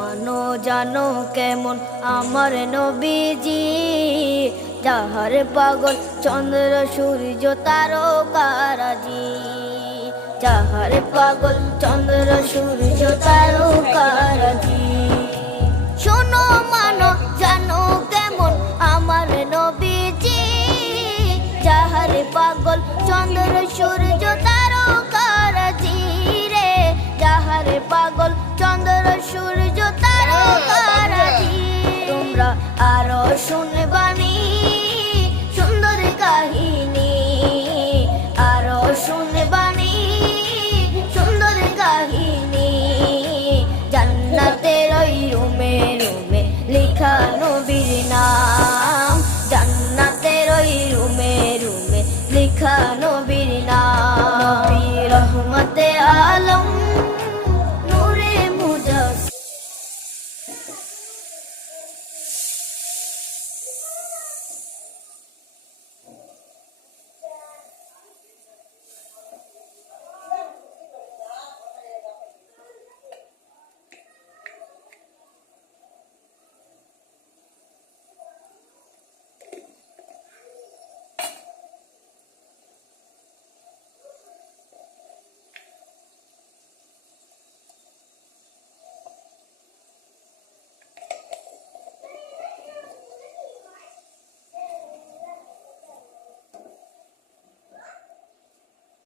মানো জানো কেমন আমার নবীজি, যাহার পাগল চন্দ্র সূর্য তারকারাজি, যাহার পাগল চন্দ্র সূর্য তারকারাজি। শোনো মানো জানো কেমন আমার নবীজি, যাহার পাগল চন্দ্র সূর্য